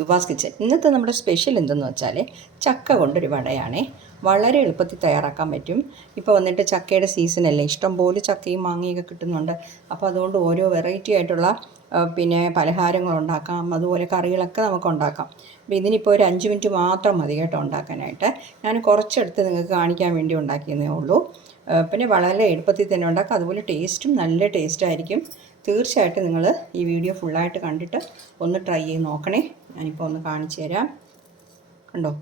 യുവാസ് kitchen ഇന്നത്തെ നമ്മുടെ special എന്തെന്ന് വെച്ചാൽ ചക്ക കൊണ്ടൊരു വടയാണേ. വളരെ എളുപ്പത്തിൽ തയ്യാറാക്കാൻ പറ്റും. ഇപ്പോൾ വന്നിട്ട് ചക്കയുടെ സീസണല്ലേ ഇഷ്ടംപോലെ ചക്കയും മാങ്ങയൊക്കെ കിട്ടുന്നുണ്ട്. അപ്പോൾ അതുകൊണ്ട് ഓരോ വെറൈറ്റി ആയിട്ടുള്ള പിന്നെ പലഹാരങ്ങൾ ഉണ്ടാക്കാം. അതുപോലെ കറികളൊക്കെ നമുക്ക് ഉണ്ടാക്കാം. അപ്പോൾ ഇതിനിപ്പോൾ ഒരു അഞ്ച് മിനിറ്റ് മാത്രം മതി കേട്ടോ ഉണ്ടാക്കാനായിട്ട്. ഞാൻ കുറച്ചെടുത്ത് നിങ്ങൾക്ക് കാണിക്കാൻ വേണ്ടി ഉണ്ടാക്കിയെന്നേ ഉള്ളൂ. പിന്നെ വളരെ എളുപ്പത്തിൽ തന്നെ ഉണ്ടാക്കാം. അതുപോലെ ടേസ്റ്റും നല്ല ടേസ്റ്റ് ആയിരിക്കും. തീർച്ചയായിട്ടും നിങ്ങൾ ഈ വീഡിയോ ഫുള്ളായിട്ട് കണ്ടിട്ട് ഒന്ന് ട്രൈ ചെയ്ത് നോക്കണേ. ഞാനിപ്പോൾ ഒന്ന് കാണിച്ചു തരാം. കണ്ടോ?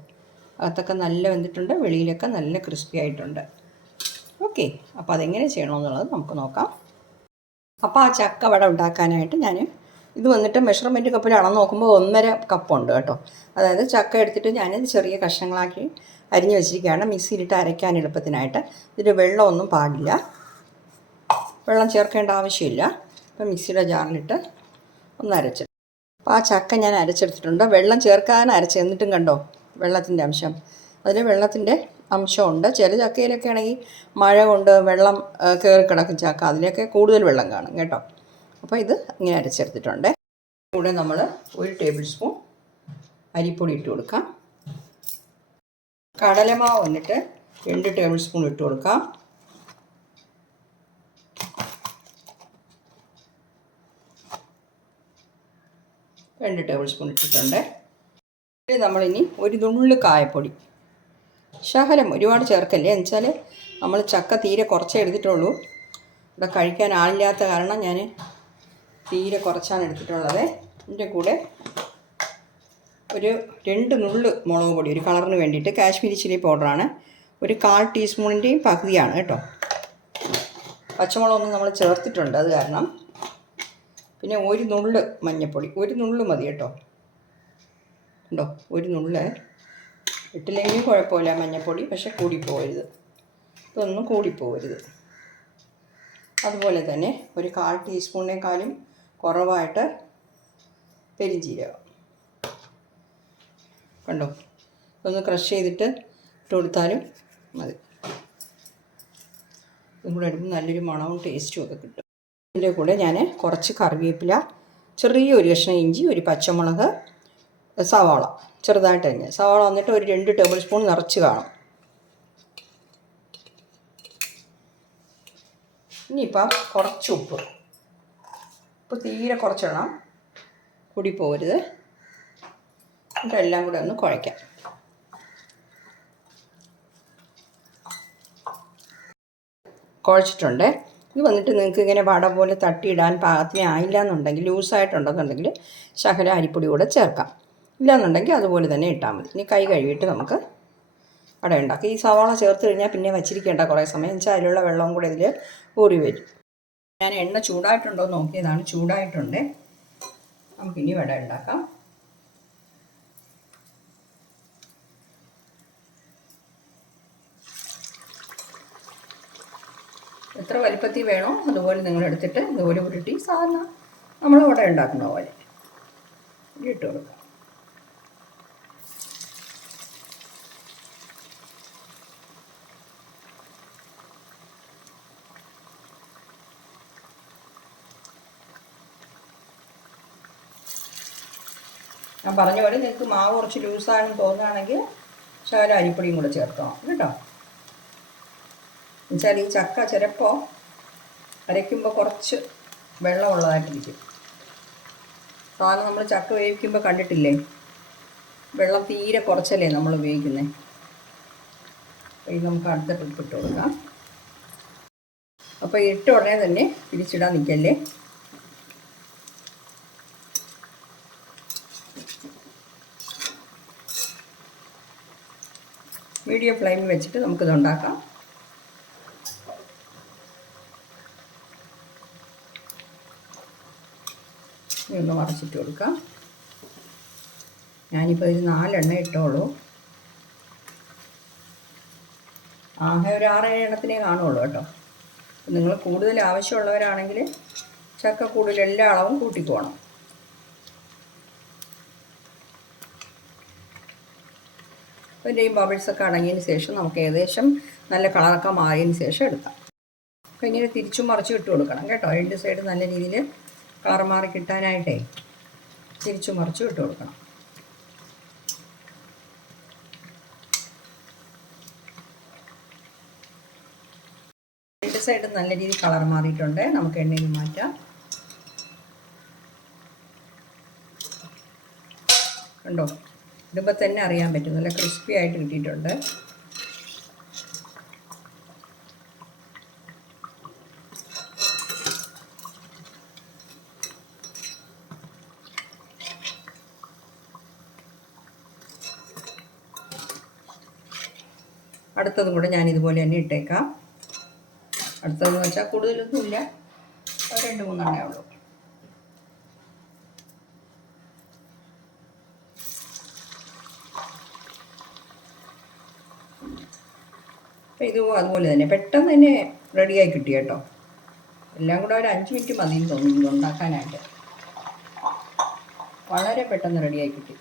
അകത്തൊക്കെ നല്ല വെന്തിട്ടുണ്ട് വെളിയിലൊക്കെ നല്ല ക്രിസ്പി ആയിട്ടുണ്ട്. ഓക്കെ അപ്പോൾ അതെങ്ങനെ ചെയ്യണമെന്നുള്ളത് നമുക്ക് നോക്കാം. അപ്പോൾ ആ ചക്ക വട ഉണ്ടാക്കാനായിട്ട് ഞാൻ ഇത് വന്നിട്ട് മെഷർമെന്റ് കപ്പിൽ അളന്ന് നോക്കുമ്പോൾ ഒന്നര കപ്പുണ്ട് കേട്ടോ. അതായത് ചക്ക എടുത്തിട്ട് ഞാൻ ചെറിയ കഷ്ണങ്ങളാക്കി അരിഞ്ഞ് വെച്ചിരിക്കുകയാണ്. മിക്സിയിലിട്ട് അരയ്ക്കാൻ എളുപ്പത്തിനായിട്ട്. ഇതിൽ വെള്ളമൊന്നും പാടില്ല. വെള്ളം ചേർക്കേണ്ട ആവശ്യമില്ല. അപ്പം മിക്സിയുടെ ജാറിലിട്ട് ഒന്ന് അരച്ച്. അപ്പോൾ ആ ചക്ക ഞാൻ അരച്ചെടുത്തിട്ടുണ്ട്. വെള്ളം ചേർക്കാൻ അരച്ച്. എന്നിട്ടും കണ്ടോ? വെള്ളത്തിന്റെ അംശം. അതിൽ വെള്ളത്തിന്റെ അംശമുണ്ട്. ചില ചക്കയിലൊക്കെ ആണെങ്കിൽ മഴ കൊണ്ട് വെള്ളം കയറി കിടക്കും ചക്ക. അതിലൊക്കെ കൂടുതൽ വെള്ളം കാണും കേട്ടോ. അപ്പോൾ ഇത് ഇങ്ങനെ അരച്ചെടുത്തിട്ടുണ്ട്. കൂടെ നമ്മൾ ഒരു ടേബിൾ സ്പൂൺ അരിപ്പൊടി ഇട്ട് കൊടുക്കാം. കടലമാവ് വന്നിട്ട് രണ്ട് ടേബിൾ സ്പൂൺ ഇട്ട് കൊടുക്കാം. രണ്ട് ടേബിൾ സ്പൂൺ ഇട്ടിട്ടുണ്ട്. ഇത് നമ്മളിനി ഒരു നുള്ളു കായപ്പൊടി. ശകലം ഒരുപാട് ചേർക്കല്ലേ? എന്ന് വെച്ചാൽ നമ്മൾ ചക്ക തീരെ കുറച്ചേ എടുത്തിട്ടുള്ളൂ. ഇവിടെ കഴിക്കാൻ ആളില്ലാത്ത കാരണം ഞാൻ തീരെ കുറച്ചാണ് എടുത്തിട്ടുള്ളത്. ഇതിന്റെ കൂടെ ഒരു രണ്ട് നുള്ള് മുളക് പൊടി ഒരു കളറിന് വേണ്ടിയിട്ട് കാശ്മീരി ചില്ലി പൗഡറാണ്. ഒരു കാൽ ടീസ്പൂണിന്റെയും പകുതിയാണ് കേട്ടോ. പച്ചമുളകൊന്നും നമ്മൾ ചേർത്തിട്ടുണ്ട് അത് കാരണം. പിന്നെ ഒരു നുള്ള് മഞ്ഞൾപ്പൊടി ഒരു നുള്ള് മതി കേട്ടോ. ഉണ്ടോ ഒരു നുള്ള്. ഇട്ടില്ലെങ്കിൽ കുഴപ്പമില്ല മഞ്ഞൾപ്പൊടി പക്ഷെ കൂടിപ്പോകരുത്. ഇതൊന്നും കൂടിപ്പോകരുത്. അതുപോലെ തന്നെ ഒരു കാൽ ടീസ്പൂണിനേക്കാളും കുറവായിട്ട് പെരിഞ്ചീരക. കണ്ടോ? ഒന്ന് ക്രഷ് ചെയ്തിട്ട് ഇട്ട് കൊടുത്താലും മതി. ഇതും കൂടെ ഇടുമ്പോൾ നല്ലൊരു മണവും ടേസ്റ്റും ഒക്കെ കിട്ടും. ഇതിന്റെ കൂടെ ഞാൻ കുറച്ച് കറിവേപ്പില ചെറിയൊരു കഷ്ണം ഇഞ്ചി ഒരു പച്ചമുളക് സവാള ചെറുതായിട്ട് അരിഞ്ഞ്. സവാള വന്നിട്ട് ഒരു രണ്ട് ടേബിൾ സ്പൂൺ നിറച്ച് കാണും. ഇനിയിപ്പം കുറച്ച് ഉപ്പ്. ഉപ്പ് തീരെ കുറച്ചിടണം. കൂടി പോരുത് എന്നിട്ട് എല്ലാം കൂടെ ഒന്ന് കുഴയ്ക്കാം. കുഴച്ചിട്ടുണ്ട്. ഇത് വന്നിട്ട് നിങ്ങൾക്ക് ഇങ്ങനെ വട പോലെ തട്ടിയിടാൻ പാകത്തിന് ആയില്ല എന്നുണ്ടെങ്കിൽ ലൂസായിട്ടുണ്ടെന്നുണ്ടെങ്കിൽ ശകല അരിപ്പൊടി കൂടെ ചേർക്കാം. ഇല്ലാന്നുണ്ടെങ്കിൽ അതുപോലെ തന്നെ ഇട്ടാൽ മതി. ഇനി കൈ കഴുകിയിട്ട് നമുക്ക് വട ഉണ്ടാക്കാം. ഈ സവാള ചേർത്ത് കഴിഞ്ഞാൽ പിന്നെ വച്ചിരിക്കേണ്ട കുറേ സമയം. വെച്ചാൽ അതിലുള്ള വെള്ളവും കൂടെ ഇതിൽ ഊറി വരും. ഞാൻ എണ്ണ ചൂടായിട്ടുണ്ടോ നോക്കിയതാണ്. ചൂടായിട്ടുണ്ട്. നമുക്കിനി വട ഉണ്ടാക്കാം. എത്ര വലിപ്പത്തിൽ വേണോ അതുപോലെ നിങ്ങൾ എടുത്തിട്ട് ഇതുപോലെ ഉരുട്ടി സാധാരണ നമ്മൾ അവിടെ ഉണ്ടാക്കുന്ന പോലെ ഇട്ട് കൊടുക്കുക ഞാൻ പറഞ്ഞ പോലെ നിങ്ങൾക്ക് മാവ് കുറച്ച് ലൂസാണെന്ന് തോന്നുകയാണെങ്കിൽ ശകലം അരിപ്പൊടിയും കൂടെ ചേർക്കണം കേട്ടോ. എന്നുവെച്ചാൽ ഈ ചക്ക ചിലപ്പോൾ അരയ്ക്കുമ്പോൾ കുറച്ച് വെള്ളമുള്ളതായിട്ടിരിക്കും. സാധാരണ നമ്മൾ ചക്ക വേവിക്കുമ്പോൾ കണ്ടിട്ടില്ലേ? വെള്ളം തീരെ കുറച്ചല്ലേ നമ്മൾ ഉപയോഗിക്കുന്നത് അപ്പോൾ ഇത് നമുക്ക് അടുത്ത ട്രിപ്പ് കൊടുക്കാം. അപ്പോൾ ഇട്ട ഉടനെ തന്നെ പിരിച്ചിടാൻ നിൽക്കല്ലേ മീഡിയം ഫ്ലെയിമിൽ വെച്ചിട്ട് നമുക്കിത് ഉണ്ടാക്കാം. ഇനി ഒന്ന് മറച്ചിട്ട് കൊടുക്കാം. ഞാനിപ്പോൾ ഇത് നാലെണ്ണ ഇട്ടോളൂ. ആകെ ഒരു ആറ് എണ്ണത്തിനേ കാണുള്ളൂ കേട്ടോ. നിങ്ങൾ കൂടുതൽ ആവശ്യമുള്ളവരാണെങ്കിൽ ചക്ക കൂടുതൽ എല്ലാ അളവും കൂട്ടിക്കോണം അതിന്റെ ഈ ബബിൾസൊക്കെ അടങ്ങിയതിന് ശേഷം നമുക്ക് ഏകദേശം നല്ല കളറൊക്കെ മാറിയതിന് ശേഷം എടുക്കാം. അപ്പോൾ ഇങ്ങനെ തിരിച്ചും മറിച്ചും ഇട്ട് കൊടുക്കണം കേട്ടോ. രണ്ട് സൈഡ് നല്ല രീതിയിൽ കളർ മാറി കിട്ടാനായിട്ടേ തിരിച്ചു മറിച്ചു ഇട്ട് കൊടുക്കണം. രണ്ട് സൈഡും നല്ല രീതിയിൽ കളർ മാറിയിട്ടുണ്ട്. നമുക്ക് എണ്ണയിൽ മാറ്റാം. കണ്ടോ? ഇടുമ്പോൾ തന്നെ അറിയാൻ പറ്റും. നല്ല ക്രിസ്പി ആയിട്ട് കിട്ടിയിട്ടുണ്ട്. അടുത്തതും കൂടെ ഞാൻ ഇതുപോലെ തന്നെ ഇട്ടേക്കാം. അടുത്തതെന്ന് വെച്ചാൽ കൂടുതലൊന്നുമില്ല രണ്ട് മൂന്നെണ്ണേ ഉള്ളൂ. അപ്പം ഇത് അതുപോലെ തന്നെ പെട്ടെന്ന് തന്നെ റെഡിയായി കിട്ടി കേട്ടോ. എല്ലാം കൂടെ ഒരു അഞ്ച് മിനിറ്റ് മതി തോന്നുന്നു ഉണ്ടാക്കാനായിട്ട്. വളരെ പെട്ടെന്ന് റെഡിയായി കിട്ടി.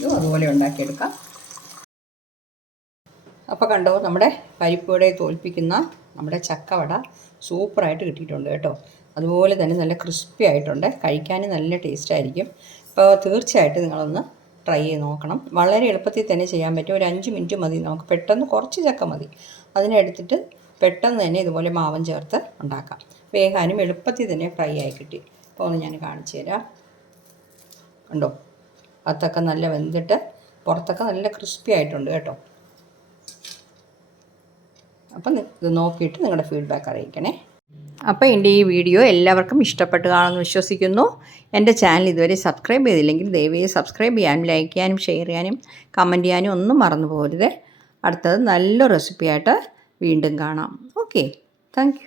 ഇതും അതുപോലെ ഉണ്ടാക്കിയെടുക്കാം. അപ്പോൾ കണ്ടോ നമ്മുടെ പരിപ്പുവടെ തോൽപ്പിക്കുന്ന നമ്മുടെ ചക്കവട സൂപ്പറായിട്ട് കിട്ടിയിട്ടുണ്ട് കേട്ടോ. അതുപോലെ തന്നെ നല്ല ക്രിസ്പി ആയിട്ടുണ്ട്. കഴിക്കാൻ നല്ല ടേസ്റ്റ് ആയിരിക്കും. അപ്പോൾ തീർച്ചയായിട്ടും നിങ്ങളൊന്ന് ട്രൈ ചെയ്ത് നോക്കണം. വളരെ എളുപ്പത്തിൽ തന്നെ ചെയ്യാൻ പറ്റും. ഒരു അഞ്ച് മിനിറ്റ് മതി. നമുക്ക് പെട്ടെന്ന് കുറച്ച് ചക്ക മതി. അതിനെടുത്തിട്ട് പെട്ടെന്ന് തന്നെ ഇതുപോലെ മാവൻ ചേർത്ത് ഉണ്ടാക്കാം. വേഗാനും എളുപ്പത്തിൽ തന്നെ ഫ്രൈ ആയി കിട്ടി. അപ്പോൾ ഒന്ന് ഞാൻ കാണിച്ചു തരാം. ഉണ്ടോ അകത്തൊക്കെ നല്ല വെന്തിട്ട് പുറത്തൊക്കെ നല്ല ക്രിസ്പി ആയിട്ടുണ്ട് കേട്ടോ. അപ്പം ഇത് നോക്കിയിട്ട് നിങ്ങളുടെ ഫീഡ്ബാക്ക് അറിയിക്കണേ. അപ്പോൾ എന്റെ ഈ വീഡിയോ എല്ലാവർക്കും ഇഷ്ടപ്പെട്ട് കാണുമെന്ന് വിശ്വസിക്കുന്നു. എന്റെ ചാനൽ ഇതുവരെ സബ്സ്ക്രൈബ് ചെയ്തില്ലെങ്കിൽ ദയവായി സബ്സ്ക്രൈബ് ചെയ്യാനും ലൈക്ക് ചെയ്യാനും ഷെയർ ചെയ്യാനും കമന്റ് ചെയ്യാനും ഒന്നും മറന്നു പോകരുത്. അടുത്തത് നല്ല റെസിപ്പിയായിട്ട് വീണ്ടും കാണാം. ഓക്കെ. താങ്ക്